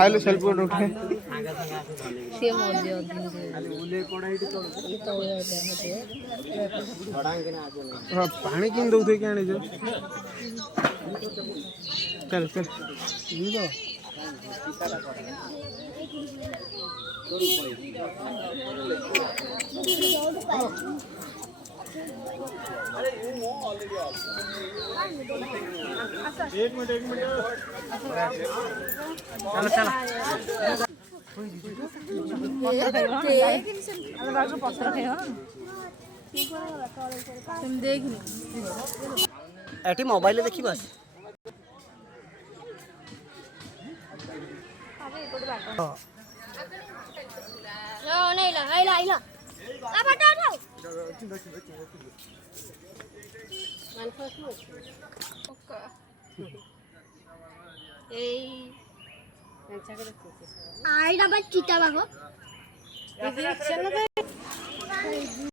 आइलो selfie photo उठे से मजे खाली उले कोडा इटी तो ये तो हां पानी किन दउथे के आनी जो चल चल ये तो एक मिनट चलो चलो एटी मोबाइल देखी बस नहीं ला आइला आइला आ फटा उठाओ वन फर्स्ट लो এই আইডা বা চিটা বাগো